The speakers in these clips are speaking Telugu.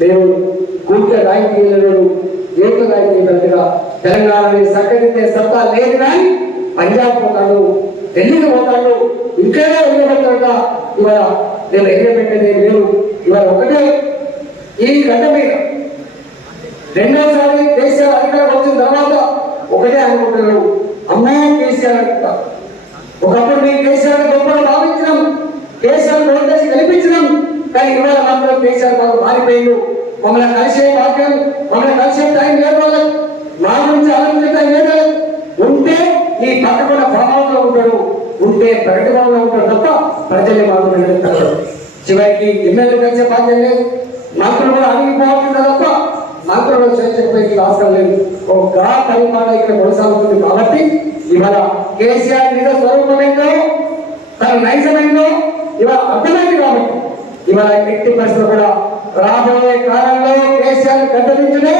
మేము కూట్ల రాజకీయాలను ఏక రాజకీయాలుగా తెలంగాణని సక్కదిద్దే సత్తా లేదు కానీ పంజాబ్ పోతాడు, ఢిల్లీకి పోతాడు, ఇంట్లోనే వెళ్ళబెట్టాడుగా ఇవాళ నేను ఎగరబెట్టేది లేదు. ఇవాళ ఒకటే ఈ గడ్డ మీద రెండోసారి కేసీఆర్ అధికారం వచ్చిన తర్వాత ఒకటే అనుకుంటున్నాడు, అమ్మా కేసీఆర్ అనుకుంటా. ఒకప్పుడు మేము కేసీఆర్ గొప్పగా భావించినాం, కేసీఆర్ ఓటేసి కల్పించినాం. కానీ ఇవాళ మాత్రం కేసీఆర్ మాకు మారిపోయిండు. మమ్మల్ని కలిసే భాగ్యం, మమ్మల్ని కలిసే టైం లేదు వాళ్ళకి, మా గురించి ఆలోచించే టైం లేదు. ఉంటే ఈ పక్కకున్న ఫామ్ ఉంటాడు, ఉంటే ప్రగతి భవన్లో ఉంటాడు తప్ప ప్రజల్ని మాత్రం వెళ్తారు. చివరికి ఎమ్మెల్యే కలిసే భాగ్యం లేదు, మంత్రులు కూడా అడిగిపోవాలి తప్ప మంత్రులు స్వేచ్ఛకి అవసరం లేదు. ఒక పరిపాలన ఇక్కడ కొనసాగుతుంది. కాబట్టి ఇవాళ కేసీఆర్ మీద స్వరూపమైందో తన నైజమైందో ఇవాళ అర్థమైంది. కాబట్టి ఇవాళ ఎట్టి పరిస్థితులు కూడా రాబోయే కాలంలో కేసీఆర్ గడ్డదించడే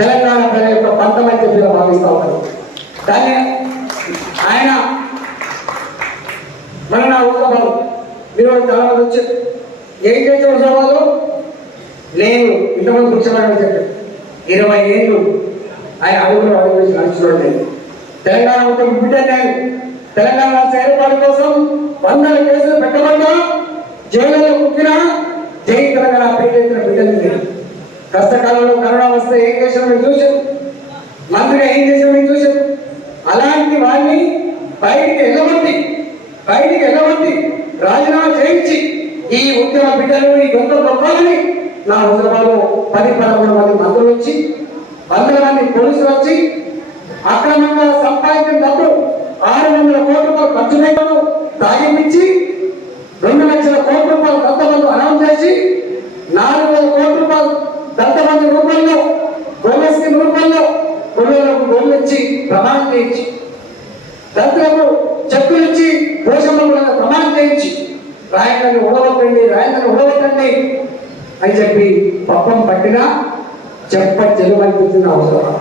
తెలంగాణ ప్రజల యొక్క పంతమని చెప్పి భావిస్తా ఉన్నారు. కానీ ఆయన మన నా ఉద్యోగాలు మీరు చాలా మంది వచ్చారు. ఏం చేసే ఉద్యోగాలు నేను ఇంతమంది కూర్చోమని చెప్పారు. 20 ఏళ్ళు ఆయన అడుగులు అడుగు నడుచుకోవడం లేదు. తెలంగాణ మొత్తం బిడ్డ నేను తెలంగాణ రాష్ట్ర ఏర్పాటు కోసం 100 కేసులు పెట్టబడ్డా, జైలులో కుక్కినా, జై తెలంగాణ పేరెత్తిన బిడ్డలు లేదు. కష్టకాలంలో కరోనా వస్తే ఏం చేసాం మేము చూసాం, మంత్రిగా ఏం చేసాం మేము చూసాం. అలాంటి వారిని బయటికి ఎగబట్టి రాజీనామా చేయించి ఈ ఉద్యమ బిడ్డలు ఈ గొప్ప గొప్పలని నా హుజరాబాద్లో 10-11 మంది మంత్రులు వచ్చి 100 మంది పోలీసులు వచ్చి అక్రమంగా సంపాదించిన డబ్బు 600 కోట్ల రూపాయలు ఖర్చు పెట్టడం తాగించి 2 లక్షల కోట్ల రూపాయలు దత్తబంధు అనౌన్స్ చేసి 400 కోట్ల రూపాయలు దత్తబంధు రూపంలో బోనస్ స్కీమ్ రూపంలో కొనుగోలకు లోన్లు ఇచ్చి ప్రమాణం చేయించి దళితులకు చెక్కులు ఇచ్చి పోషణలకు ప్రమాణం చేయించి రాయలను ఉడగొట్టండి అని చెప్పి పప్పం పట్టినా చెలువనిపించిన అవసరం.